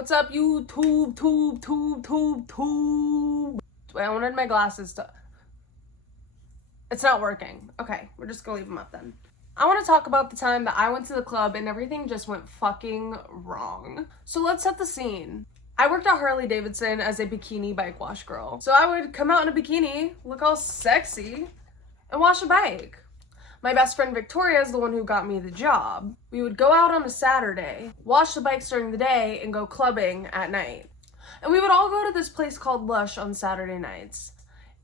What's up, YouTube, tube. Wait, I wanted my glasses to... It's not working. Okay, we're just gonna leave them up then. I want to talk about the time that I went to the club and everything just went fucking wrong. So let's set the scene. I worked at Harley Davidson as a bikini bike wash girl. So I would come out in a bikini, look all sexy, and wash a bike. My best friend Victoria is the one who got me the job. We would go out on a Saturday, wash the bikes during the day, and go clubbing at night. And we would all go to this place called Lush on Saturday nights.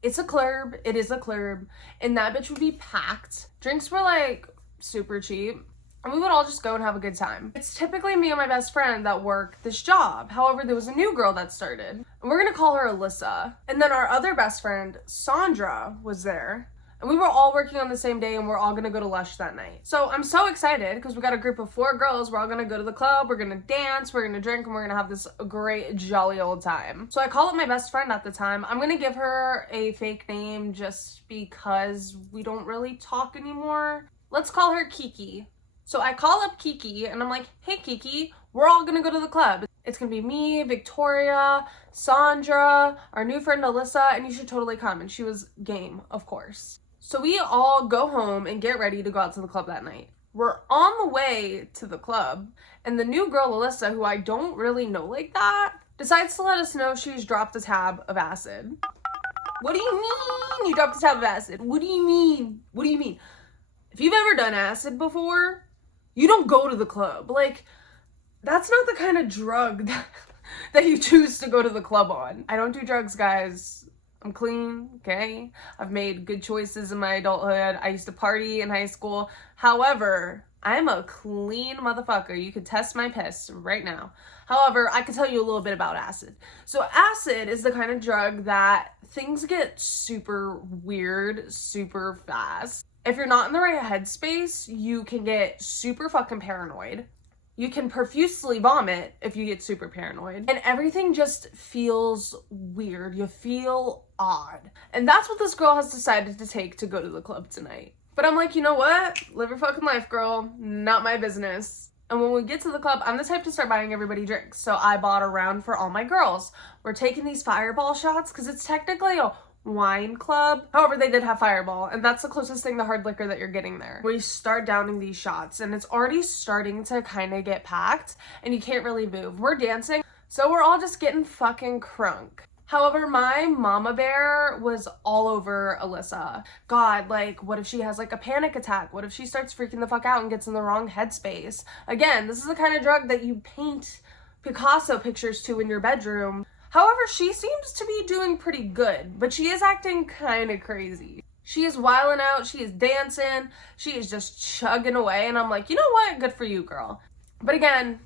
It's a club, it is a club, and that bitch would be packed. Drinks were like super cheap, and we would all just go and have a good time. It's typically me and my best friend that work this job. However, there was a new girl that started, and we're gonna call her Alyssa. And then our other best friend, Sandra, was there. And we were all working on the same day and we're all gonna go to Lush that night. So I'm so excited because we got a group of 4 girls. We're all gonna go to the club, we're gonna dance, we're gonna drink, and we're gonna have this great, jolly old time. So I call up my best friend at the time. I'm gonna give her a fake name just because we don't really talk anymore. Let's call her Kiki. So I call up Kiki and I'm like, hey Kiki, we're all gonna go to the club. It's gonna be me, Victoria, Sandra, our new friend Alyssa, and you should totally come. And she was game, of course. So we all go home and get ready to go out to the club that night. We're on the way to the club, and the new girl, Alyssa, who I don't really know like that, decides to let us know she's dropped a tab of acid. What do you mean you dropped a tab of acid? What do you mean? What do you mean? If you've ever done acid before, you don't go to the club. Like, that's not the kind of drug that you choose to go to the club on. I don't do drugs, guys. I'm clean, okay? I've made good choices in my adulthood. I used to party in high school. However, I'm a clean motherfucker. You could test my piss right now. However, I can tell you a little bit about acid. So acid is the kind of drug that things get super weird, super fast. If you're not in the right headspace, you can get super fucking paranoid. You can profusely vomit if you get super paranoid. And everything just feels weird. You feel odd. And that's what this girl has decided to take to go to the club tonight. But I'm like, you know what? Live your fucking life, girl. Not my business. And when we get to the club, I'm the type to start buying everybody drinks. So I bought a round for all my girls. We're taking these fireball shots because it's technically a wine club. However, they did have Fireball, and that's the closest thing to hard liquor that you're getting there. We start downing these shots, and it's already starting to kind of get packed, and you can't really move. We're dancing, so we're all just getting fucking crunk. However, my mama bear was all over Alyssa. God, like, what if she has like a panic attack? What if she starts freaking the fuck out and gets in the wrong headspace? Again, this is the kind of drug that you paint Picasso pictures to in your bedroom. However, she seems to be doing pretty good, but she is acting kind of crazy. She is wilding out, she is dancing, she is just chugging away, and I'm like, you know what? Good for you, girl. But again,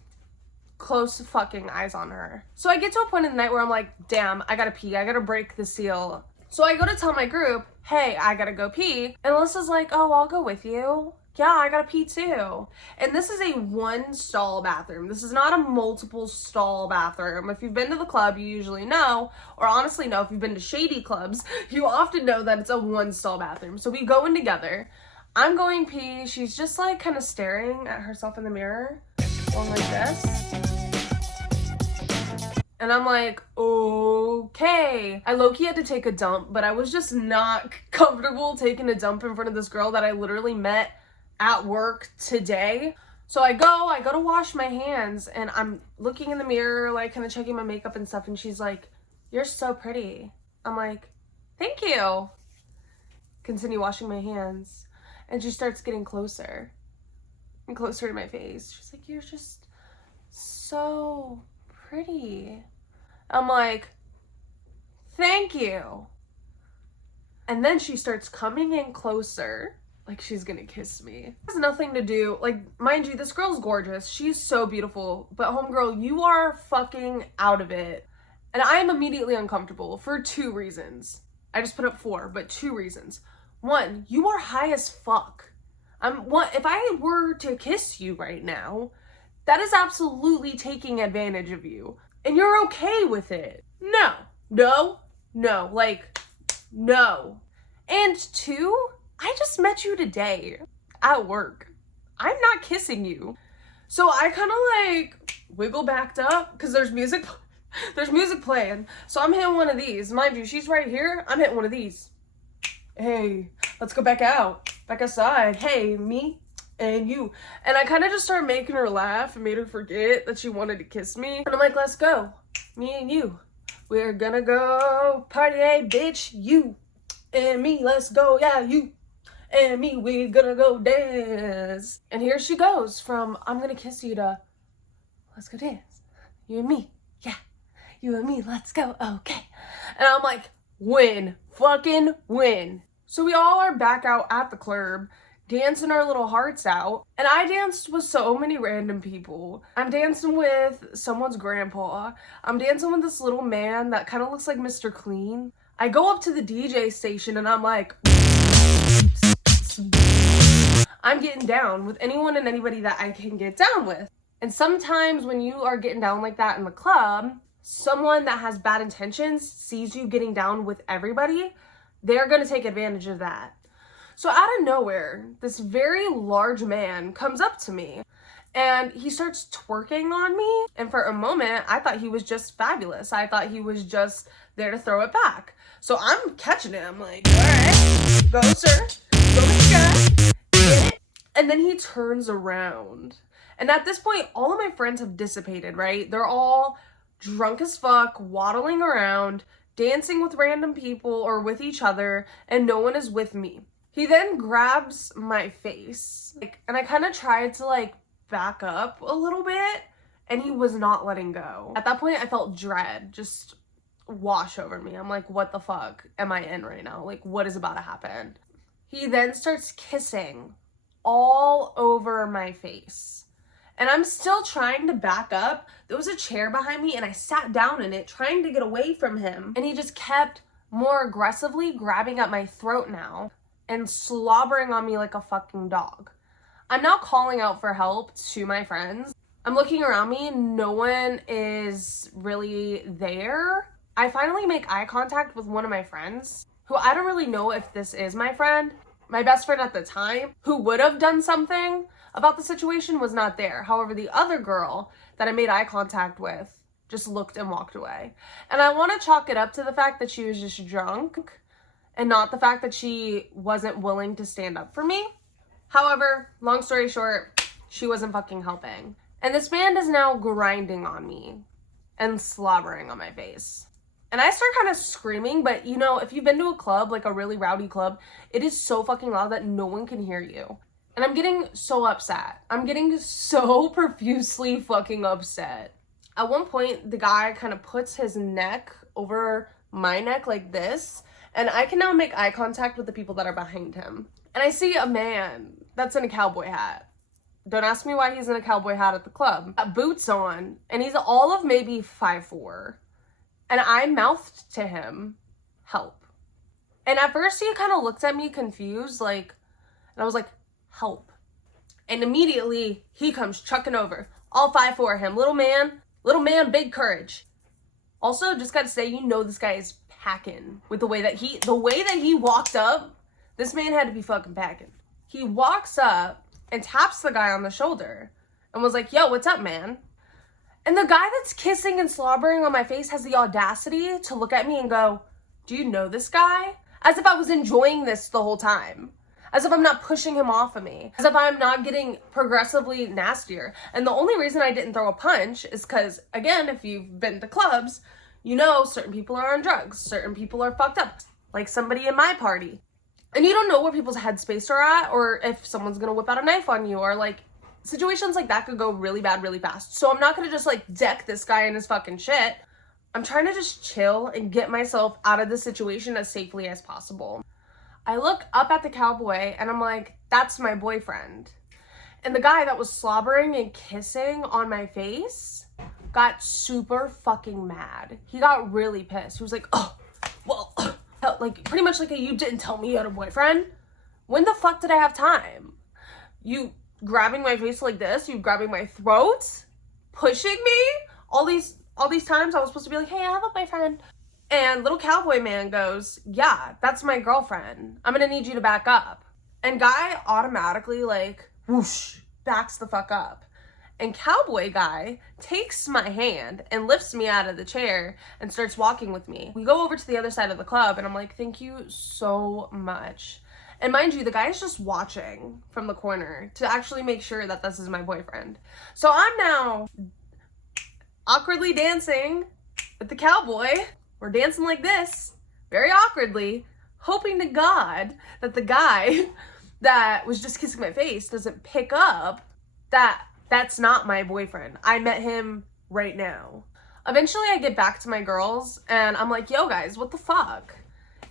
close fucking eyes on her. So I get to a point in the night where I'm like, damn, I gotta pee, I gotta break the seal. So I go to tell my group, hey, I gotta go pee. And Alyssa's like, oh, I'll go with you. Yeah, I gotta pee too. And this is a 1-stall bathroom. This is not a multiple stall bathroom. If you've been to the club, you usually know, or honestly know, if you've been to shady clubs, you often know that it's a 1-stall bathroom. So we go in together. I'm going pee. She's just like kind of staring at herself in the mirror, going like this. And I'm like, okay. I low-key had to take a dump, but I was just not comfortable taking a dump in front of this girl that I literally met at work today. So I go to wash my hands, and I'm looking in the mirror, like kind of checking my makeup and stuff, and she's like, you're so pretty. I'm like, thank you. Continue washing my hands, and she starts getting closer and closer to my face. She's like, you're just so pretty. I'm like, thank you. And then she starts coming in closer, like she's gonna kiss me. It has nothing to do, like, mind you, this girl's gorgeous. She's so beautiful, but homegirl, you are fucking out of it. And I am immediately uncomfortable for 2 reasons. I just put up 4, but 2 reasons. 1, you are high as fuck. If I were to kiss you right now, that is absolutely taking advantage of you. And you're okay with it. No. Like, no. And 2, I just met you today at work. I'm not kissing you. So I kind of like wiggle backed up because there's music playing. So I'm hitting one of these. Mind you, she's right here. I'm hitting one of these. Hey, let's go back outside. Hey, me and you. And I kind of just started making her laugh and made her forget that she wanted to kiss me. And I'm like, let's go. Me and you. We're gonna go party, hey, bitch. You and me, let's go. Yeah, you and me, we're gonna go dance. And here she goes from I'm gonna kiss you to let's go dance. You and me. Yeah. You and me, let's go. Okay. And I'm like, win. Fucking win. So we all are back out at the club, dancing our little hearts out. And I danced with so many random people. I'm dancing with someone's grandpa. I'm dancing with this little man that kind of looks like Mr. Clean. I go up to the DJ station and I'm like, I'm getting down with anyone and anybody that I can get down with. And sometimes when you are getting down like that in the club, someone that has bad intentions sees you getting down with everybody, they're going to take advantage of that. So out of nowhere, this very large man comes up to me and he starts twerking on me. And for a moment, I thought he was just fabulous. I thought he was just there to throw it back. So I'm catching it. I'm like, all right, go sir, go this guy, get it. And then he turns around. And at this point, all of my friends have dissipated, right? They're all drunk as fuck, waddling around, dancing with random people or with each other, and no one is with me. He then grabs my face, and I kind of tried to back up a little bit, and he was not letting go. At that point, I felt dread just wash over me. I'm like, what the fuck am I in right now? Like, what is about to happen? He then starts kissing all over my face. And I'm still trying to back up. There was a chair behind me and I sat down in it trying to get away from him. And he just kept more aggressively grabbing at my throat now and slobbering on me like a fucking dog. I'm now calling out for help to my friends. I'm looking around me. No one is really there. I finally make eye contact with one of my friends who I don't really know if this is my friend. My best friend at the time who would have done something about the situation was not there. However, the other girl that I made eye contact with just looked and walked away. And I want to chalk it up to the fact that she was just drunk and not the fact that she wasn't willing to stand up for me. However, long story short, she wasn't fucking helping. And this man is now grinding on me and slobbering on my face. And I start kind of screaming, but you know, if you've been to a club, like a really rowdy club, it is so fucking loud that no one can hear you. And I'm getting so upset. I'm getting so profusely fucking upset. At one point, the guy kind of puts his neck over my neck like this, and I can now make eye contact with the people that are behind him. And I see a man that's in a cowboy hat. Don't ask me why he's in a cowboy hat at the club. Got boots on, and he's all of maybe 5'4". And I mouthed to him, help. And at first he kind of looked at me confused, and I was like, help. And immediately he comes trucking over. All 5'4" him. Little man, big courage. Also, just gotta say, you know this guy is packing with the way that he walked up. This man had to be fucking packing. He walks up and taps the guy on the shoulder and was like, yo, what's up, man? And the guy that's kissing and slobbering on my face has the audacity to look at me and go, do you know this guy? As if I was enjoying this the whole time. As if I'm not pushing him off of me. As if I'm not getting progressively nastier. And the only reason I didn't throw a punch is because, again, if you've been to clubs, you know certain people are on drugs. Certain people are fucked up. Like somebody in my party. And you don't know where people's headspace are at, or if someone's gonna whip out a knife on you, or situations like that could go really bad really fast. So I'm not gonna just deck this guy in his fucking shit. I'm trying to just chill and get myself out of this situation as safely as possible. I look up at the cowboy and I'm like, that's my boyfriend. And the guy that was slobbering and kissing on my face got super fucking mad. He got really pissed. He was like, oh, well, pretty much you didn't tell me you had a boyfriend. When the fuck did I have time? You grabbing my face like this, you grabbing my throat, pushing me. All these times I was supposed to be like, hey, I have a boyfriend. And little cowboy man goes, yeah, that's my girlfriend. I'm gonna need you to back up. And guy automatically whoosh, backs the fuck up. And cowboy guy takes my hand and lifts me out of the chair and starts walking with me. We go over to the other side of the club and I'm like, thank you so much. And mind you, the guy is just watching from the corner to actually make sure that this is my boyfriend. So I'm now awkwardly dancing with the cowboy. We're dancing like this, very awkwardly, hoping to God that the guy that was just kissing my face doesn't pick up that that's not my boyfriend. I met him right now. Eventually I get back to my girls and I'm like, yo guys, what the fuck?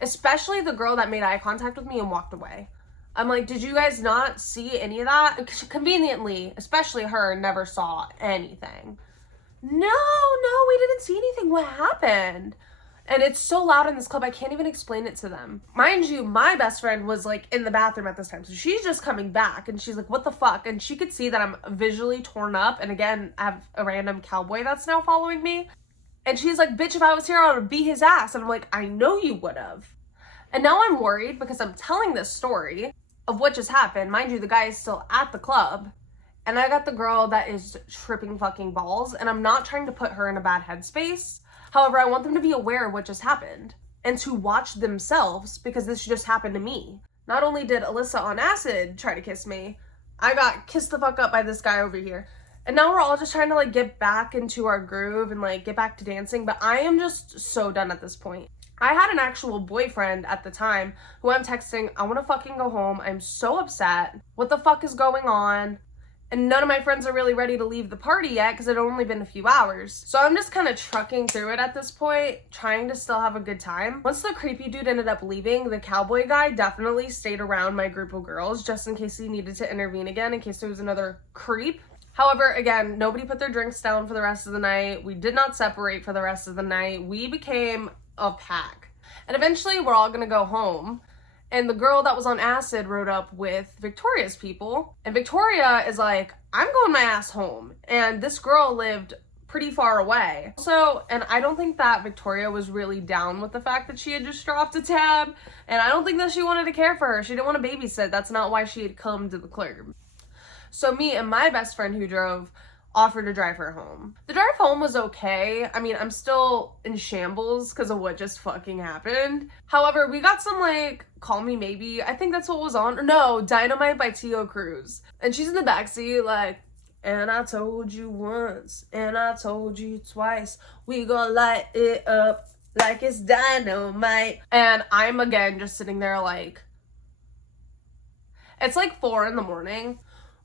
Especially the girl that made eye contact with me and walked away. I'm like, did you guys not see any of that? Conveniently, especially her, never saw anything. No, we didn't see anything. What happened? And it's so loud in this club, I can't even explain it to them. Mind you, my best friend was like in the bathroom at this time. So she's just coming back and she's like, what the fuck? And she could see that I'm visually torn up. And again, I have a random cowboy that's now following me. And she's like, bitch, if I was here, I would beat his ass. And I'm like, I know you would have. And now I'm worried because I'm telling this story of what just happened. Mind you, the guy is still at the club. And I got the girl that is tripping fucking balls. And I'm not trying to put her in a bad headspace. However, I want them to be aware of what just happened and to watch themselves because this just happened to me. Not only did Alyssa on acid try to kiss me, I got kissed the fuck up by this guy over here. And now we're all just trying to like get back into our groove and like get back to dancing, but I am just so done at this point. I had an actual boyfriend at the time who I'm texting, I want to fucking go home. I'm so upset. What the fuck is going on? And none of my friends are really ready to leave the party yet because it had only been a few hours. So I'm just kind of trucking through it at this point, trying to still have a good time. Once the creepy dude ended up leaving, the cowboy guy definitely stayed around my group of girls just in case he needed to intervene again, in case there was another creep. However, again, nobody put their drinks down for the rest of the night. We did not separate for the rest of the night. We became a pack. And eventually we're all gonna go home. And the girl that was on acid rode up with Victoria's people. And Victoria is like, I'm going my ass home. And this girl lived pretty far away. So, and I don't think that Victoria was really down with the fact that she had just dropped a tab. And I don't think that she wanted to care for her. She didn't want to babysit. That's not why she had come to the club. So me and my best friend who drove offered to drive her home. The drive home was okay. I mean, I'm still in shambles because of what just fucking happened. However, we got some like Call Me Maybe, I think that's what was on. No, Dynamite by T.O. Cruz. And she's in the backseat like, and I told you once, and I told you twice, we gonna light it up like it's dynamite. And I'm again just sitting there like, it's like 4 a.m.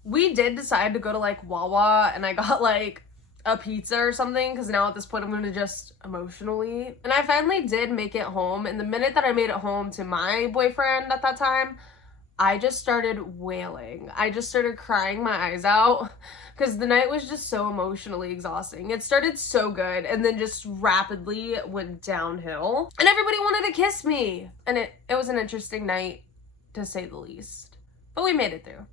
We did decide to go to like Wawa and I got like a pizza or something because now at this point I'm gonna just emotionally. And I finally did make it home, and the minute that I made it home to my boyfriend at that time, I just started wailing. I just started crying my eyes out because the night was just so emotionally exhausting. It started so good and then just rapidly went downhill. And everybody wanted to kiss me. And it was an interesting night to say the least. But we made it through.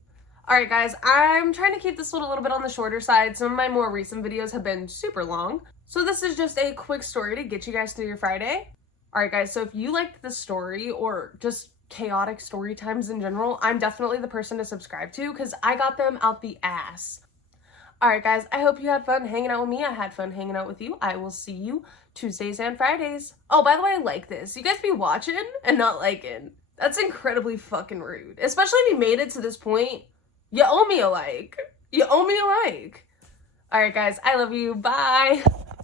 Alright guys, I'm trying to keep this one a little bit on the shorter side. Some of my more recent videos have been super long. So this is just a quick story to get you guys through your Friday. Alright guys, so if you liked this story or just chaotic story times in general, I'm definitely the person to subscribe to because I got them out the ass. Alright guys, I hope you had fun hanging out with me. I had fun hanging out with you. I will see you Tuesdays and Fridays. Oh, by the way, I like this. You guys be watching and not liking. That's incredibly fucking rude. Especially if you made it to this point. You owe me a like. You owe me a like. Alright guys, I love you. Bye.